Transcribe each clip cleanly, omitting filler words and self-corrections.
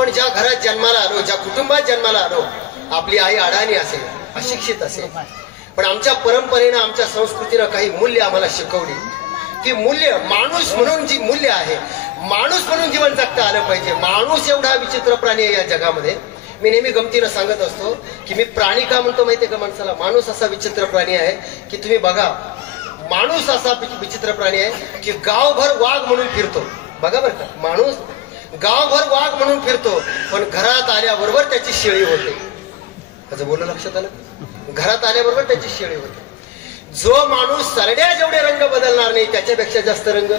आपण ज्या घरात जन्माला आलो, ज्या कुटुंबात जन्माला आलो, आपली आई अडाणी असेल, अशिक्षित असेल, पण आमच्या परंपरेनं, आमच्या संस्कृतीनं काही मूल्य आम्हाला शिकवली. ती मूल्य माणूस म्हणून जी मूल्य आहे, माणूस म्हणून जीवन जगता आलं पाहिजे. माणूस एवढा विचित्र प्राणी आहे या जगामध्ये. मी नेहमी गमतीनं सांगत असतो की मी प्राणी का म्हणतो माहितीये का माणसाला? माणूस असा विचित्र प्राणी आहे की तुम्ही बघा, माणूस असा विचित्र प्राणी आहे की गावभर वाघ म्हणून फिरतो. बघा बरं का, माणूस गावभर वाघ म्हणून फिरतो, पण घरात आल्याबरोबर त्याची शेळी होते. त्याचं बोलणं लक्षात आलं? घरात आल्याबरोबर त्याची शेळी होते. जो माणूस सरड्या जेवढे रंग बदलणार नाही, त्याच्यापेक्षा जास्त रंग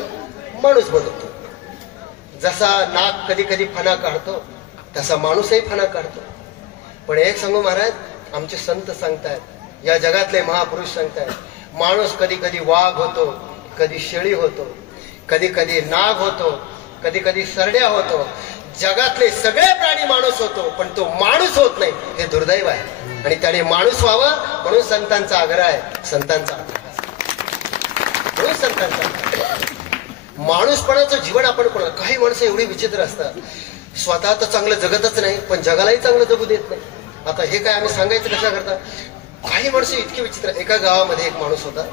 माणूस बदलतो. जसा नाक कधी कधी फणा काढतो, तसा माणूसही फणा काढतो. पण एक सांगू महाराज, आमचे संत सांगतायत, या जगातले महापुरुष सांगतायत, माणूस कधी कधी वाघ होतो, कधी शेळी होतो, कधी कधी नाग होतो, कधी कधी सरड्या होतो. जगातले सगळे प्राणी माणूस होतो, पण तो माणूस होत नाही, हे दुर्दैव आहे. आणि त्याने माणूस व्हावं म्हणून संतांचा आग्रह आहे. संतांचा म्हणून संतांचा माणूसपणाचं जीवन आपण कोणा. काही माणसं एवढी विचित्र असतात, स्वतः तर चांगलं जगतच नाही, पण जगालाही चांगलं जगू देत नाही. आता हे काय आम्ही सांगायचं कशा करता? काही माणसं इतकी विचित्र. एका गावामध्ये एक माणूस होता.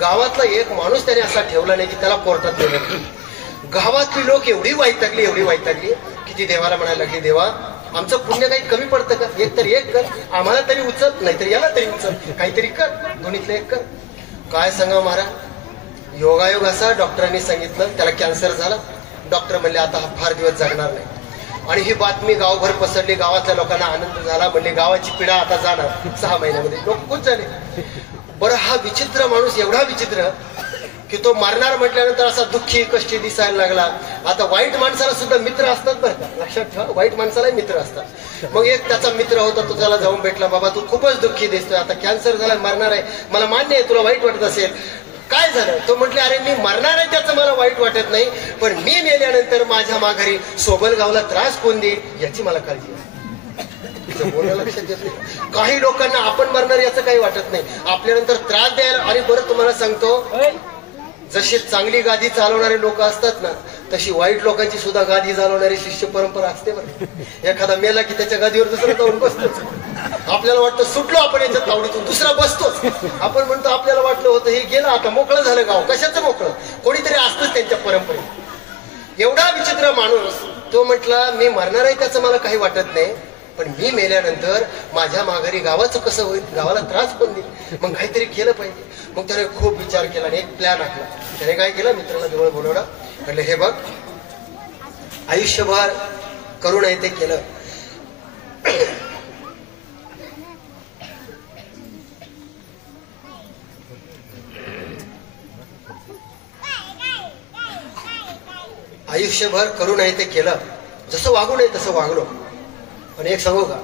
गावातला एक माणूस त्याने असा ठेवला नाही की त्याला कोर्टात नेलं. गावातली लोक एवढी वैतागली की ती देवाला म्हणायला लागली, देवा आमचं पुण्य काही कमी पडतं का? एक तर एक कर, आम्हाला तरी उचल, नाहीतरी याला तरी उचल, काहीतरी कर, दोन्हीतलं एक कर. काय सांगा महाराज, योगायोग असा, डॉक्टरांनी सांगितलं त्याला कॅन्सर झाला. डॉक्टर म्हणले आता हा फार दिवस जगणार नाही. आणि ही बातमी गावभर पसरली. गावातल्या लोकांना आनंद झाला. म्हणले गावाची पिढा आता जाणार 6 महिन्यामध्ये. लोक खुश झाले. बरं, हा विचित्र माणूस एवढा विचित्र की तो मरणार म्हटल्यानंतर असा दुःखी कष्टी दिसायला लागला. आता वाईट माणसाला सुद्धा मित्र असतात बरं का, लक्षात ठेवा, वाईट माणसालाही मित्र असतात. मग एक त्याचा मित्र होता, तो त्याला जाऊन भेटला, बाबा तू खूपच दुःखी दिसतोय, आता कॅन्सर झाला, मरणार आहे, मला मान्य आहे तुला वाईट वाटत असेल, काय झालं? तो म्हटले, अरे मी मरणार आहे त्याचं मला वाईट वाटत नाही, पण मी मेल्यानंतर माझ्या माघारी सोबलगावला त्रास कोण देईल याची मला काळजी आहे. बोलणं लक्षात येत नाही. काही लोकांना आपण मरणार याचं काही वाटत नाही, आपल्यानंतर त्रास द्यायला. आणि बरं तुम्हाला सांगतो, जशी चांगली गादी चालवणारे लोक असतात ना, तशी वाईट लोकांची सुद्धा गादी चालवणारी शिष्य परंपरा असते बरं. एखादा मेला की त्याच्या गादीवर दुसरा जाऊन बसतोच. आपल्याला वाटतं सुटलो आपण याच्या तावडीतून, दुसरा बसतोच. आपण म्हणतो आपल्याला वाटलं होतं हे गेलं, आता मोकळं झालं गाव. कशाचं मोकळं? कोणीतरी असतंच त्यांच्या परंपरेत. एवढा विचित्र माणूस, तो म्हटला मी मरणार आहे त्याचं मला काही वाटत नाही, पण मी मेल्यानंतर माझ्या माघारी गावाचं कसं होईल, गावाला त्रास कोण देईल, मग काहीतरी केलं पाहिजे. मग त्याने खूप विचार केला आणि एक प्लॅन आखला. त्याने काय केलं, मित्राला जवळ बोलवलं, म्हटलं हे बघ, आयुष्यभर करून आहे ते केलं, आयुष्यभर करू नये ते केलं, जसं वागू नये तसं वागलो. पण एक सांगू का,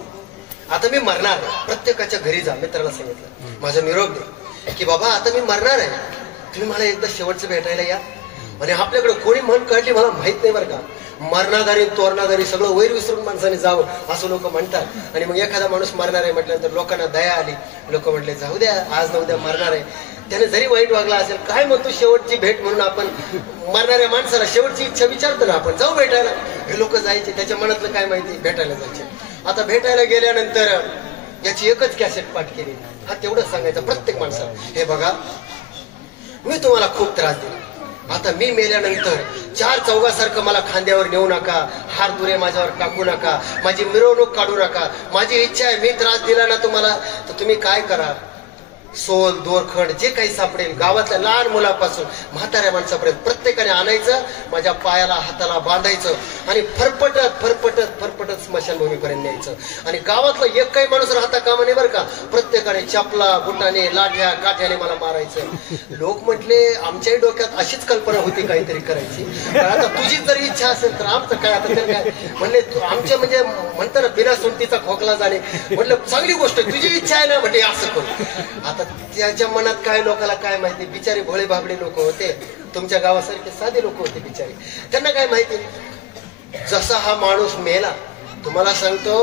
आता मी मरणार आहे. प्रत्येकाच्या घरी जा, मित्राला सांगितलं, माझा निरोप दे की बाबा आता मी मरणार आहे, तुम्ही मला एकदा शेवटचं भेटायला या. आणि आपल्याकडे कोणी म्हण काढली मला माहित नाही बरं का, मरणाधारी तोरणाधारी सगळं वैर विसरून माणसाने जावं असं लोक म्हणतात. आणि मग एखादा माणूस मरणार आहे म्हटल्यानंतर लोकांना दया आली. लोक म्हटले जाऊ द्या, आज ना उद्या मरणार आहे, त्याने जरी वाईट वागला असेल, काय म्हणतो शेवटची भेट म्हणून आपण मरणाऱ्या माणसाला शेवटची इच्छा विचारतो ना, आपण जाऊ भेटायला. हे लोक जायचे, त्याच्या मनातलं काय माहिती, भेटायला जायचे. आता भेटायला गेल्यानंतर याची एकच कॅसेट पाठ केली. हा तेवढंच सांगायचं प्रत्येक माणसाला, हे बघा मी तुम्हाला खूप त्रास दिला, आता मी मेल्यानंतर 4 चौघासारखं मला खांद्यावर नेऊ नका, हार तुरे माझ्यावर टाकू नका, माझी मिरवणूक काढू नका. माझी इच्छा आहे, मी त्रास दिला ना तुम्हाला, तर तुम्ही काय करा, सोल दोरखंड जे काही सापडेल, गावातल्या लहान मुलापासून म्हाताऱ्या माणसापर्यंत प्रत्येकाने आणायचं, माझ्या पायाला हाताला बांधायचं आणि फरफटत फरफटत फरफटत स्मशानभूमीपर्यंत न्यायचं. आणि गावातला एक काही माणूस राहता कामा नये बरं का, प्रत्येकाने चपला बुटाने लाठ्या काठ्याने मला मारायचं. लोक म्हटले आमच्याही डोक्यात अशीच कल्पना होती काहीतरी करायची, पण आता तुझी जर इच्छा असेल तर आमचं काय, आता तर काय म्हणले, आमच्या म्हणजे म्हणतं ना बिना सुंटीचा खोकला झाले. म्हटलं चांगली गोष्ट, तुझी इच्छा आहे ना, म्हणजे असं करू. आता त्याच्या मनात काय, लोकांना काय माहिती, बिचारे भोळे भाबडे लोक होते, तुमच्या गावासारखे साधे लोक होते बिचारे, त्यांना काय माहिती. जसा हा माणूस मेला, तुम्हाला सांगतो,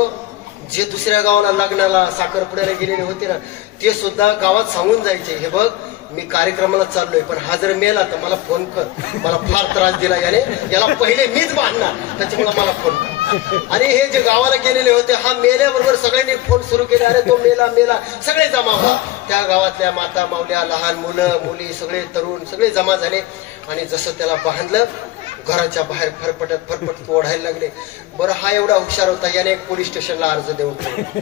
जे दुसऱ्या गावाला लग्नाला साखरपुड्याला गेलेले होते ना, ते सुद्धा गावात सांगून जायचे, हे बघ मी कार्यक्रमाला चाललोय, पण हा जर मेला तर मला फोन कर, मला फार त्रास दिला याने, याला पहिले मीच बांधणार, त्याच्यामुळे मला फोन कर. आणि हे जे गावाला गेलेले होते, हा मेल्याबरोबर सगळ्यांनी फोन सुरू केले, अरे तो मेला मेला, सगळे जमा व्हा. त्या गावातल्या माता मावल्या, लहान मुलं मुली, सगळे तरुण सगळे जमा झाले. आणि जसं त्याला बांधलं, घराच्या बाहेर फरफटत ओढायला लागले. बरं, हा एवढा हुशार होता, याने एक पोलीस स्टेशनला अर्ज देऊन ठेवला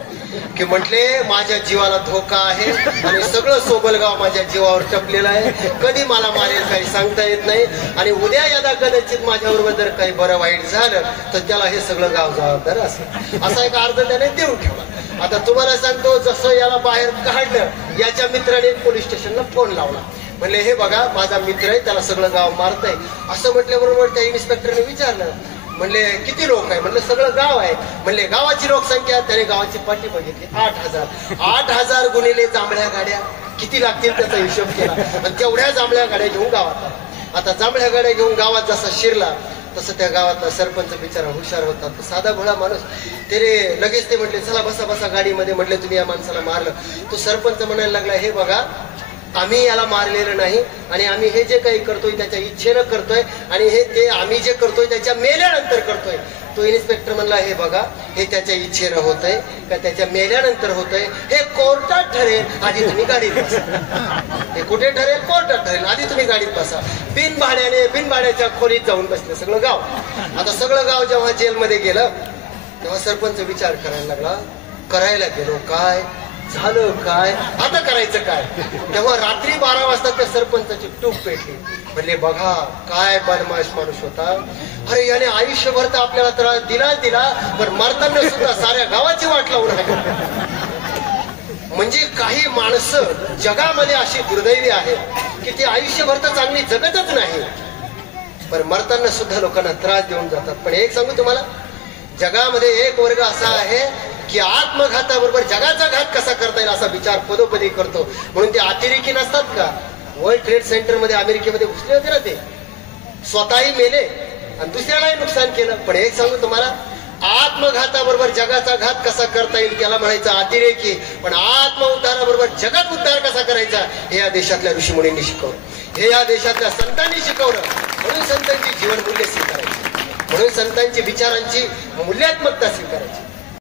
की म्हटले माझ्या जीवाला धोका आहे आणि सगळं सोबलगाव माझ्या जीवावर टपलेलं आहे, कधी मला मारेल काही सांगता येत नाही, आणि उद्या यदा कदाचित माझ्याबरोबर जर काही बरं वाईट झालं तर त्याला हे सगळं गाव जबाबदार असेल. असा एक अर्ज त्याने देऊन ठेवला. आता तुम्हाला सांगतो, जसं याला बाहेर काढलं, याच्या मित्राने पोलीस स्टेशनला फोन लावला. म्हणले हे बघा, माझा मित्र आहे, त्याला सगळं गाव मारतंय. असं म्हटल्याबरोबर त्या इन्स्पेक्टरने विचारलं, म्हणले किती लोक आहे? म्हणलं सगळं गाव आहे. म्हणले गावाची लोकसंख्या? त्याने गावाची पाटी बघितली, 8,000. 8,000 गुणिले जांभळ्या गाड्या किती लागतील त्याचा हिशोब केला, आणि तेवढ्या जांभळ्या गाड्या घेऊन गावात. आता जांभळ्या गाड्या घेऊन गावात जसा शिरला, तसं त्या गावातला सरपंच बिचारा हुशार होता, तो साधा भोळा माणूस. ते लगेच ते म्हटले चला बसा बसा गाडीमध्ये. म्हटले तुम्ही या माणसाला मारलं. तो सरपंच म्हणायला लागला, हे बघा, आम्ही याला मारलेलं नाही, आणि आम्ही हे जे काही करतोय त्याच्या इच्छेनं करतोय, आणि हे ते आम्ही जे करतोय त्याच्या मेल्यानंतर करतोय. तो इन्स्पेक्टर म्हणला, हे बघा, हे त्याच्या इच्छेनं होतंय का त्याच्या मेल्यानंतर होतंय हे कोर्टात ठरेल, आधी तुम्ही गाडीत बसा. हे कुठे ठरेल? कोर्टात ठरेल, आधी तुम्ही गाडीत बसा. बिनभाड्याच्या खोलीत जाऊन बसले सगळं गाव. आता सगळं गाव जेव्हा जेलमध्ये गेलं, तेव्हा सरपंच विचार करायला गेलो, काय झालं, काय आता करायचं काय? तेव्हा रात्री 12 वाजता त्या सरपंचाची टूप पेटली. म्हणले बघा, काय बदमाश माणूस होता. अरे याने आयुष्यभर तर आपल्याला त्रास दिला, पण मरताना सुद्धा साऱ्या गावाची वाट लावून राहिली. म्हणजे काही माणसं जगामध्ये अशी दुर्दैवी आहेत की ती आयुष्यभर तर चांगली जगतच नाही, पण मरताना सुद्धा लोकांना त्रास देऊन जातात. पण एक सांगू तुम्हाला, जगामध्ये एक वर्ग असा आहे की आत्मघाताबरोबर जगाचा घात कसा करता येईल असा विचार पदोपदी करतो. म्हणून ते अतिरेकी नसतात का? वर्ल्ड ट्रेड सेंटर मध्ये अमेरिकेमध्ये घुसले होते ना, ते स्वतःही मेले आणि दुसऱ्यालाही नुकसान केलं. पण एक सांगू तुम्हाला, आत्मघाताबरोबर जगाचा घात कसा करता येईल त्याला म्हणायचं अतिरेकी, पण आत्मउद्धाराबरोबर जगात उद्धार कसा करायचा हे या देशातल्या ऋषीमुनींनी शिकवलं, हे या देशातल्या संतांनी शिकवलं. म्हणून संतांची जीवन मूल्य स्वीकारायची, म्हणून संतांची विचारांची मूल्यात्मकता स्वीकारायची.